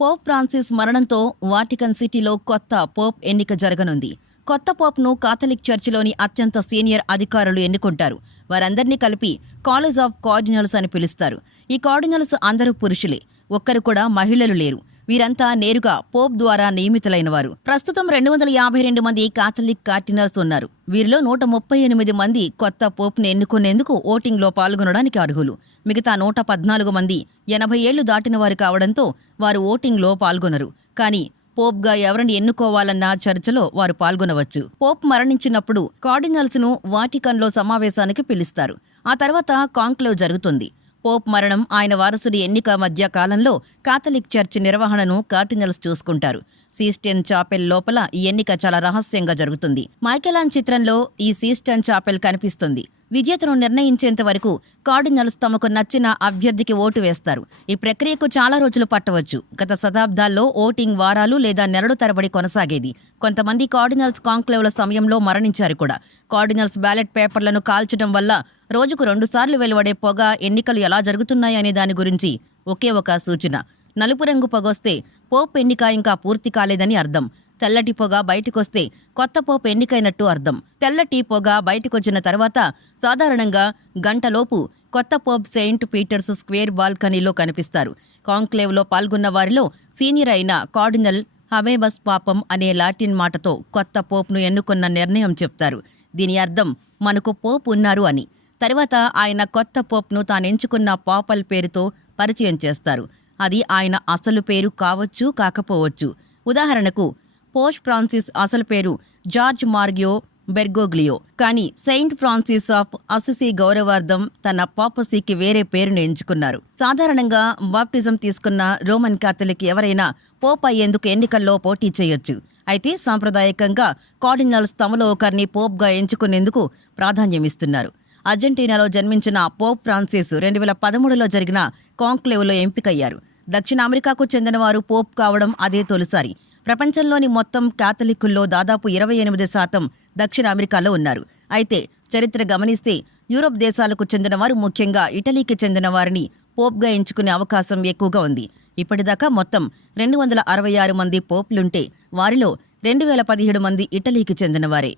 Pope Francis మరణంతో Vatican సిటీలో కొత్త పోప్ ఎన్నిక జరగనుంది. కొత్త పోప్ను కాథలిక్ చర్చిలోని అత్యంత సీనియర్ అధికారులు ఎన్నుకుంటారు. వారందరినీ కలిపి కాలేజ్ ఆఫ్ కార్డినల్స్ అని పిలుస్తారు. ఈ కార్డినల్స్ అందరూ పురుషులే. ఒక్కరు కూడా మహిళలు లేరు. వీరంతా నేరుగా పోప్ ద్వారా నియమితులైన వారు ప్రస్తుతం రెండు వందల యాభై రెండు మంది కాథలిక్ కార్డినల్స్ ఉన్నారు. వీరిలో నూట ముప్పై ఎనిమిది మంది కొత్త పోప్ను ఎన్నుకునేందుకు ఓటింగ్లో పాల్గొనడానికి అర్హులు. మిగతా నూట పద్నాలుగు మంది ఎనభై ఏళ్ళు దాటిన వారు కావడంతో వారు ఓటింగ్లో పాల్గొనరు. కానీ పోప్గా ఎవరిని ఎన్నుకోవాలన్న చర్చలో వారు పాల్గొనవచ్చు. పోప్ మరణించినప్పుడు కార్డినల్స్ను వాటికన్లో సమావేశానికి పిలుస్తారు. ఆ తర్వాత కాంక్లేవ్ జరుగుతుంది. పోప్ మరణం ఆయన వారసుడి ఎన్నిక మధ్య కాలంలో కాథలిక్ చర్చ్ నిర్వహణను కార్డినల్స్ చూసుకుంటారు. సీస్టెన్ చాపెల్ లోపల ఈ ఎన్నిక చాలా రహస్యంగా జరుగుతుంది. మైకెలాన్ చిత్రంలో ఈ సీస్టెన్ చాపెల్ కనిపిస్తుంది. విజేతను నిర్ణయించేంత వరకు కార్డినల్స్ తమకు నచ్చిన అభ్యర్థికి ఓటు వేస్తారు. ఈ ప్రక్రియకు చాలా రోజులు పట్టవచ్చు. గత శతాబ్దాల్లో ఓటింగ్ వారాలు లేదా నెలలు తరబడి కొనసాగేది. కొంతమంది కార్డినల్స్ కాంక్లేవ్ల సమయంలో మరణించారు కూడా. కార్డినల్స్ బ్యాలెట్ పేపర్లను కాల్చడం వల్ల రోజుకు రెండుసార్లు వెలువడే పొగ ఎన్నికలు ఎలా జరుగుతున్నాయనే దాని గురించి ఒకే ఒక సూచన. నలుపు రంగు పొగొస్తే పోప్ ఎన్నిక ఇంకా పూర్తి కాలేదని అర్థం. తెల్లటి పొగ బయటకొస్తే కొత్త పోప్ ఎన్నికైనట్టు అర్థం. తెల్లటి పొగ బయటకొచ్చిన తర్వాత సాధారణంగా గంటలోపు కొత్త పోప్ సెయింట్ పీటర్స్ స్క్వేర్ బాల్కనీలో కనిపిస్తారు. కాంక్లేవ్లో పాల్గొన్న వారిలో సీనియర్ అయిన కార్డినల్ హమేబస్ పాపం అనే లాటిన్ మాటతో కొత్త పోప్ను ఎన్నుకున్న నిర్ణయం చెప్తారు. దీని అర్థం మనకు పోప్ ఉన్నారు అని. తర్వాత ఆయన కొత్త పోప్ను తానెంచుకున్న పాపల్ పేరుతో పరిచయం చేస్తారు. అది ఆయన అసలు పేరు కావచ్చు కాకపోవచ్చు. ఉదాహరణకు పోష్ ఫ్రాన్సిస్ అసలు పేరు జార్జ్ మార్గియో బెర్గోగ్లియో. కానీ సెయింట్ ఫ్రాన్సిస్ ఆఫ్ అసిసి గౌరవార్థం తన పాపసీకి వేరే పేరును ఎంచుకున్నారు. సాధారణంగా బాప్టిజం తీసుకున్న రోమన్ కాథలిక్ ఎవరైనా పోప్ అయ్యేందుకు ఎన్నికల్లో పోటీ చేయొచ్చు. అయితే సాంప్రదాయకంగా కార్డినల్స్ తమలో ఒకరిని పోప్గా ఎంచుకునేందుకు ప్రాధాన్యమిస్తున్నారు అర్జెంటీనాలో జన్మించిన పోప్ ఫ్రాన్సిస్ రెండు వేల పదమూడులో జరిగిన కాంక్లేవ్లో ఎంపికయ్యారు. దక్షిణ అమెరికాకు చెందినవారు పోప్ కావడం అదే తొలిసారి. ప్రపంచంలోని మొత్తం కాథలిక్కుల్లో దాదాపు ఇరవై ఎనిమిది శాతం దక్షిణ అమెరికాలో ఉన్నారు. అయితే చరిత్ర గమనిస్తే యూరోప్ దేశాలకు చెందినవారు ముఖ్యంగా ఇటలీకి చెందిన వారిని పోప్గా ఎంచుకునే అవకాశం ఎక్కువగా ఉంది. ఇప్పటిదాకా మొత్తం రెండు వందల అరవై ఆరు మంది పోప్లుంటే వారిలో రెండు వేల పదిహేడు మంది ఇటలీకి చెందినవారే.